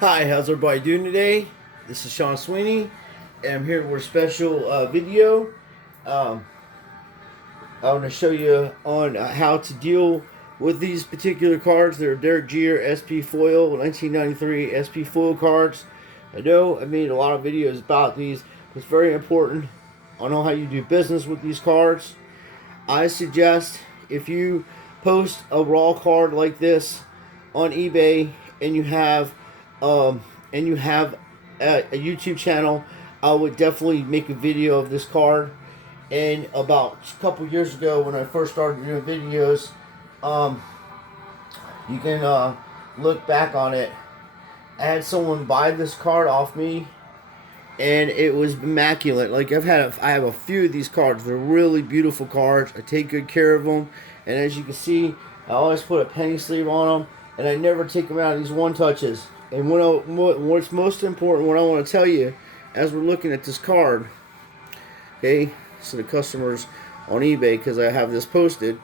Hi, how's everybody doing today? This is Sean Sweeney, and I'm here with a special video. Um, I want to show you on how to deal with these particular cards. They're Derek Jeter SP Foil 1993 SP Foil cards. I know I made a lot of videos about these. It's very important. I know how you do business with these cards. I suggest if you post a raw card like this on eBay and you have um, a YouTube channel, I would definitely make a video of this card. And about a couple years ago, when I first started doing videos, um, you can look back on it. I had someone buy this card off me, and it was immaculate. Like I have a few of these cards. They're really beautiful cards. I take good care of them, and as you can see, I always put a penny sleeve on them, and I never take them out of these one touches. And what's most important, what I want to tell you, as we're looking at this card, okay, so the customers on eBay, because I have this posted,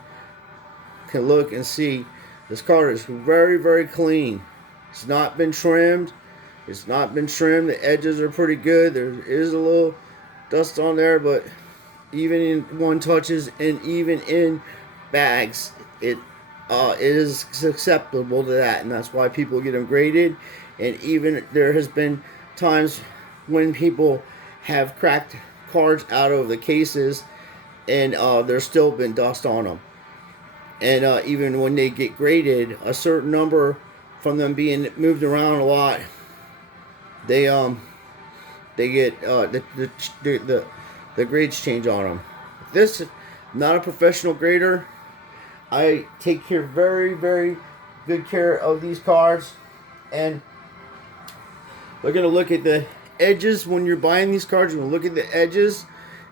can look and see this card is very, very clean. It's not been trimmed. It's not been trimmed. The edges are pretty good. There is a little dust on there, but even in one touches and even in bags, it is acceptable to that, and that's why people get them graded. And even there has been times when people have cracked cards out of the cases, and there's still been dust on them. And even when they get graded, a certain number from them being moved around a lot, they get the grades change on them. This not a professional grader. I take care very, very good care of these cards, and we're gonna look at the edges when you're buying these cards. You're gonna look at the edges.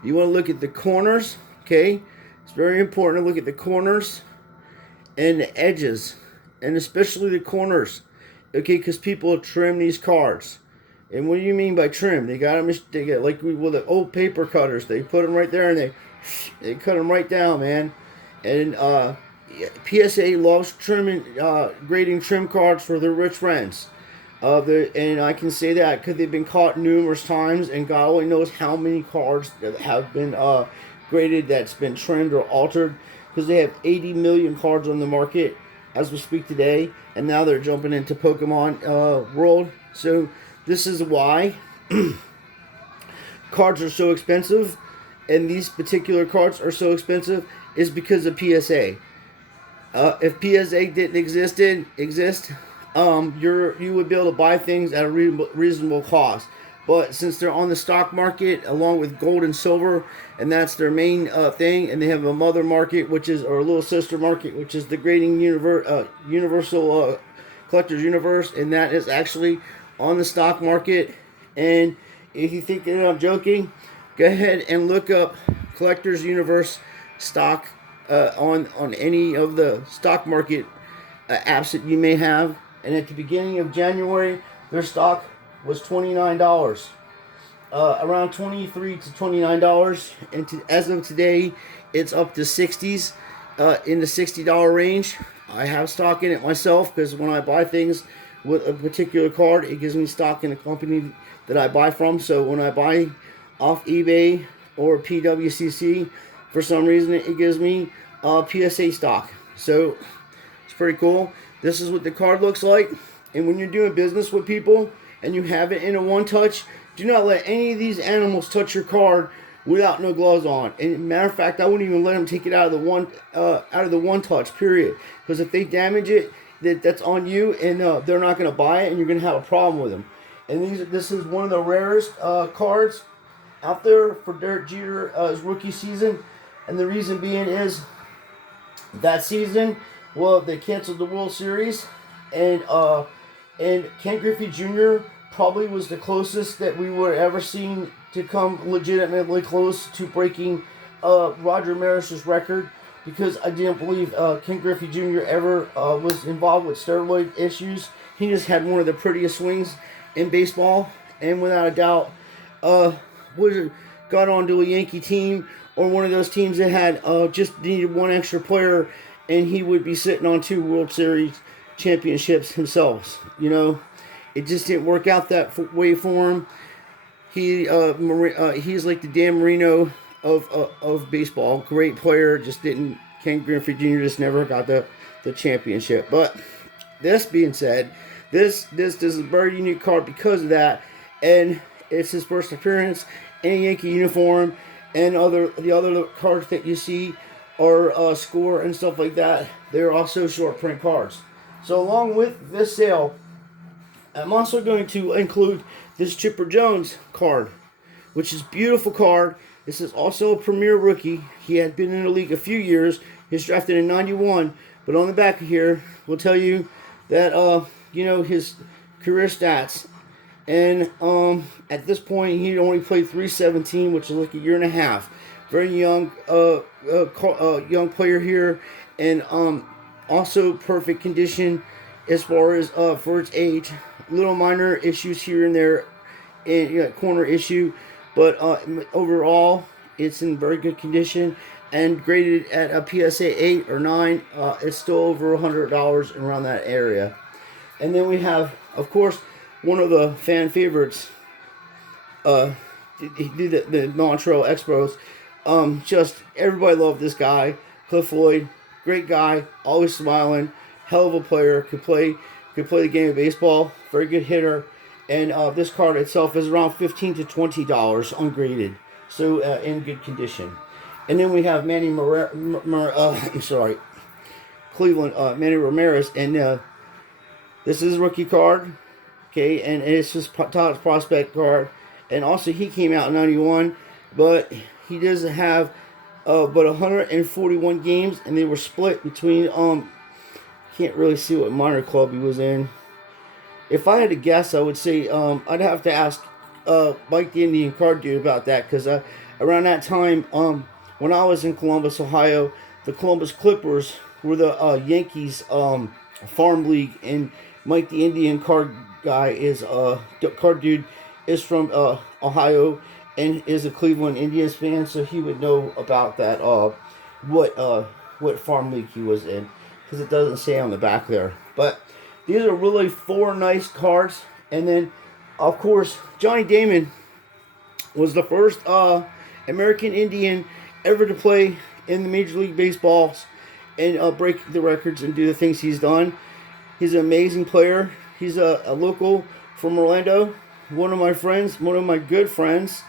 You want to look at the corners. Okay, it's very important to look at the corners and the edges, and especially the corners. Okay, because people trim these cards. And what do you mean by trim? They got them. They get like with the old paper cutters. They put them right there and they cut them right down, man. And PSA loves trimming, grading trim cards for their rich friends. And I can say that because they've been caught numerous times, and God only knows how many cards that have been graded that's been trimmed or altered, because they have 80 million cards on the market as we speak today, and now they're jumping into Pokemon world. So this is why cards are so expensive, and these particular cards are so expensive is because of PSA. If PSA didn't exist, you would be able to buy things at a reasonable cost. But since they're on the stock market along with gold and silver, and that's their main thing, and they have a mother market, or a little sister market, which is the grading universal collector's universe, and that is actually on the stock market. And if you think that I'm joking, go ahead and look up collector's universe stock on any of the stock market apps that you may have. And at the beginning of January, their stock was $29, around $23 to $29, and as of today, it's up to 60s, in the $60 range. I have stock in it myself, because when I buy things with a particular card, it gives me stock in the company that I buy from. So when I buy off eBay or PWCC, for some reason it gives me PSA stock. So it's pretty cool. This is what the card looks like. And when you're doing business with people and you have it in a one touch, do not let any of these animals touch your card without no gloves on. And matter of fact, I wouldn't even let them take it out of the one touch, period. Because if they damage it, that's on you, and they're not going to buy it, and you're going to have a problem with them. And this is one of the rarest cards out there for Derek Jeter's rookie season. And the reason being is that season, well, they canceled the World Series, and Ken Griffey Jr. probably was the closest that we would ever seen to come legitimately close to breaking Roger Maris's record, because I didn't believe Ken Griffey Jr. ever was involved with steroid issues. He just had one of the prettiest swings in baseball, and without a doubt, would have got onto a Yankee team or one of those teams that had just needed one extra player, and he would be sitting on 2 World Series championships himself, you know. It just didn't work out that way for him. He's like the Dan Marino of baseball. Great player, just didn't. Ken Griffey Jr. just never got the championship. But this being said, this is a very unique card because of that, and it's his first appearance in a Yankee uniform, and the other cards that you see are score and stuff like that. They're also short print cards. So along with this sale, I'm also going to include this Chipper Jones card, which is a beautiful card. This is also a premier rookie. He had been in the league a few years. He was drafted in '91, but on the back of here, we'll tell you that his career stats. And at this point, he only played 317, which is like a year and a half. Very young, young player here, and also perfect condition as far as for its age. Little minor issues here and there, in corner issue, but overall, it's in very good condition and graded at a PSA 8 or 9. It's still over $100 around that area. And then we have, of course, one of the fan favorites, the Montreal Expos. Just everybody loved this guy, Cliff Lloyd. Great guy, always smiling, hell of a player. Could play the game of baseball. Very good hitter. And this card itself is around $15 to $20 ungraded, so in good condition. And then we have Cleveland, Manny Ramirez, and this is a rookie card, okay, and it's his top prospect card. And also he came out in '91, but he doesn't have but 141 games, and they were split between can't really see what minor club he was in. If I had to guess, I would say I'd have to ask Mike the Indian Card Dude about that, because around that time, when I was in Columbus, Ohio, the Columbus Clippers were the Yankees farm league, and Mike the Indian Card guy is Card Dude is from Ohio and is a Cleveland Indians fan, so he would know about that what farm league he was in, because it doesn't say on the back there. But these are really 4 nice cards. And then, of course, Johnny Damon was the first American Indian ever to play in the Major League Baseballs and break the records and do the things he's done. He's an amazing player. He's a local from Orlando. One of my good friends,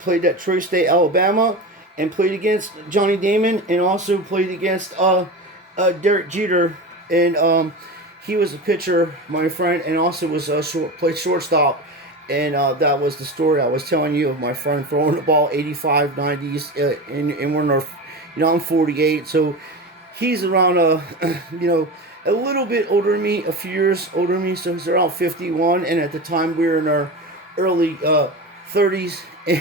played at Troy State, Alabama, and played against Johnny Damon, and also played against Derek Jeter, and he was a pitcher, my friend, and also was played shortstop. And that was the story I was telling you of my friend throwing the ball 85, 90s in one of our, I'm 48, so he's around, a little bit older than me, a few years older than me, so he's around 51, and at the time we were in our early 30s, and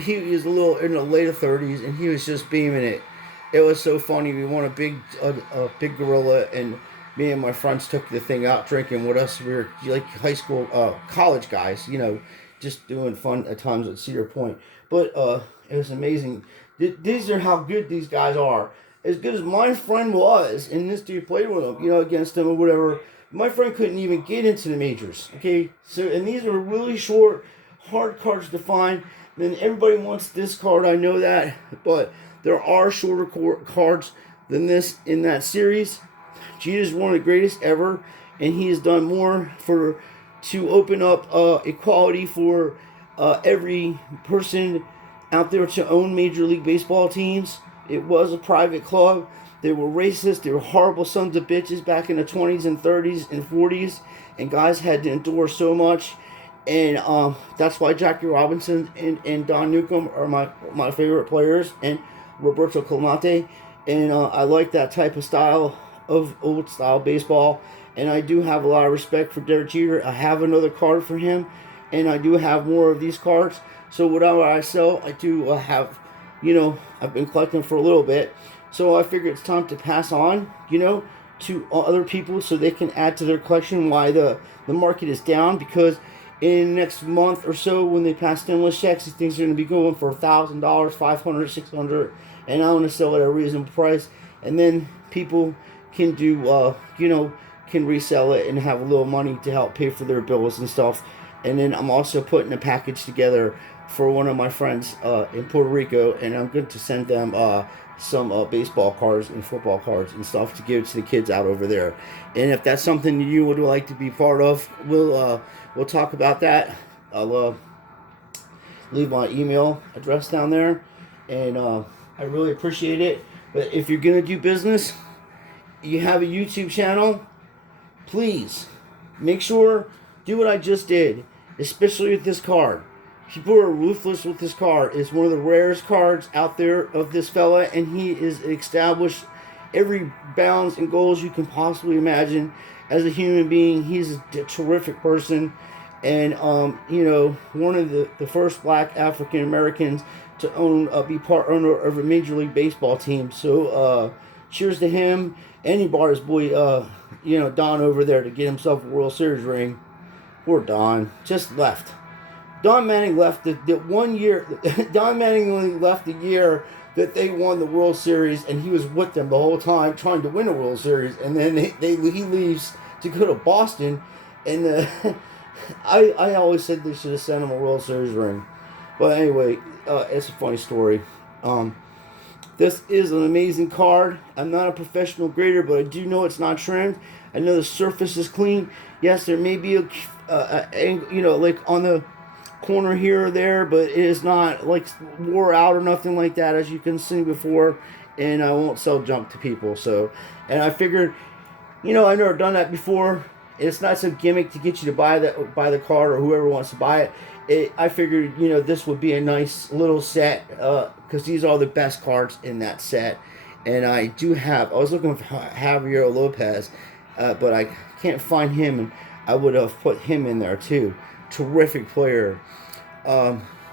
he was a little in the later 30s, and he was just beaming it. It was so funny. We won a big gorilla, and me and my friends took the thing out drinking with us. We were like high school, college guys, just doing fun at times at Cedar Point. But it was amazing. These are how good these guys are. As good as my friend was, and this dude played with him, against him or whatever. My friend couldn't even get into the majors. Okay, so and these are really short, hard cards to find. Then everybody wants this card. I know that, but there are shorter cards than this in that series. Jeter's one of the greatest ever, and he has done more to open up equality for every person out there to own Major League Baseball teams. It was a private club. They were racist. They were horrible sons of bitches back in the 20s and 30s and 40s, and guys had to endure so much. And that's why Jackie Robinson and Don Newcomb are my favorite players, and Roberto Clemente. And I like that type of style of old style baseball. And I do have a lot of respect for Derek Jeter. I have another card for him, and I do have more of these cards. So whatever I sell, I do have, I've been collecting for a little bit. So I figure it's time to pass on, to other people so they can add to their collection why the market is down. Because in the next month or so, when they pass stimulus checks, these things are going to be going for $1,000, $500, $600, and I want to sell at a reasonable price. And then people can do, can resell it and have a little money to help pay for their bills and stuff. And then I'm also putting a package together for one of my friends in Puerto Rico, and I'm going to send them some baseball cards and football cards and stuff to give to the kids out over there. And if that's something you would like to be part of, we'll talk about that. I'll leave my email address down there, and I really appreciate it. But if you're gonna do business, you have a YouTube channel, please make sure do what I just did, especially with this card. People are ruthless with this card. It's one of the rarest cards out there of this fella, and he is established every bounds and goals you can possibly imagine as a human being. He's a terrific person, and one of the first Black African Americans to own be part owner of a Major League Baseball team. So cheers to him, and he brought his boy Don over there to get himself a World Series ring. Poor Don, just left. Don Manning left the 1 year. Don Manning only left the year that they won the World Series, and he was with them the whole time trying to win a World Series. And then he leaves to go to Boston, and I always said they should have sent him a World Series ring. But anyway, it's a funny story. This is an amazing card. I'm not a professional grader, but I do know it's not trimmed. I know the surface is clean. Yes, there may be like on the corner here or there, but it is not like wore out or nothing like that, as you can see before. And I won't sell junk to people. So, and I figured, I've never done that before. It's not some gimmick to get you to buy the card, or whoever wants to buy it. I figured, this would be a nice little set, because these are the best cards in that set. And I was looking for Javier Lopez, but I can't find him, and I would have put him in there too. Terrific player.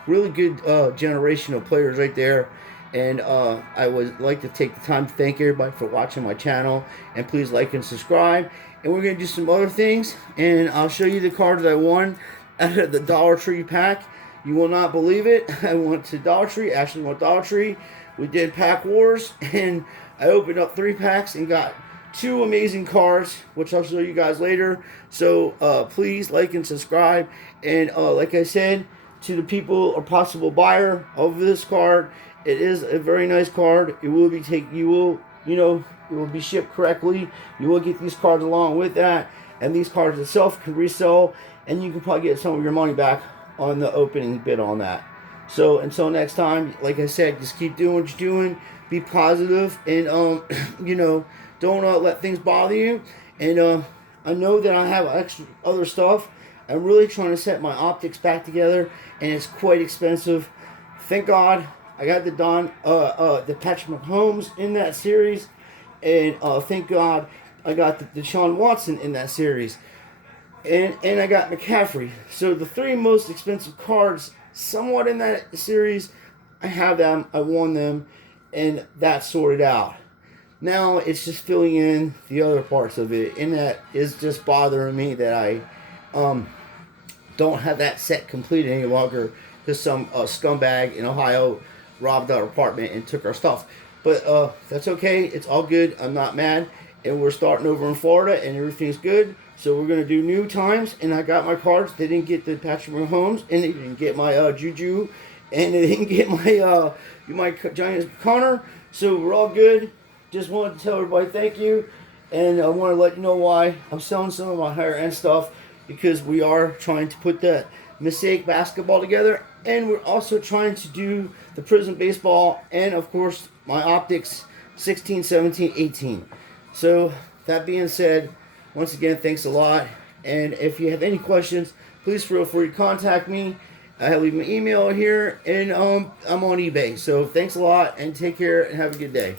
Really good generation of players right there. And I would like to take the time to thank everybody for watching my channel. And please like and subscribe. And we're going to do some other things. And I'll show you the cards I won out of the Dollar Tree pack. You will not believe it. I went to Dollar Tree. Ashley went to Dollar Tree. We did Pack Wars. And I opened up 3 packs and got 2 amazing cards, which I'll show you guys later. So please like and subscribe. And like I said, to the people or possible buyer of this card, it is a very nice card. It will be it will be shipped correctly. You will get these cards along with that, and these cards itself can resell, and you can probably get some of your money back on the opening bid on that. So until next time, like I said, just keep doing what you're doing. Be positive, and don't let things bother you. And I know that I have extra other stuff. I'm really trying to set my optics back together, and it's quite expensive. Thank God I got the Patrick Mahomes in that series, and thank God I got the Deshaun Watson in that series, and I got McCaffrey. So the 3 most expensive cards, somewhat in that series, I have them. I won them, and that's sorted out. Now it's just filling in the other parts of it, and that is just bothering me that I don't have that set complete any longer, because some scumbag in Ohio robbed our apartment and took our stuff. But that's okay. It's all good. I'm not mad. And we're starting over in Florida, and everything's good. So we're going to do new times, and I got my cards. They didn't get the Patrick Mahomes, and they didn't get my Juju, and they didn't get my Giants Connor. So we're all good. Just wanted to tell everybody thank you, and I want to let you know why I'm selling some of my higher end stuff, because we are trying to put that Mosaic basketball together, and we're also trying to do the Prism baseball, and of course my optics 16, 17, 18. So that being said, once again, thanks a lot, and if you have any questions, please feel free to contact me. I leave my email here, and I'm on eBay. So thanks a lot, and take care, and have a good day.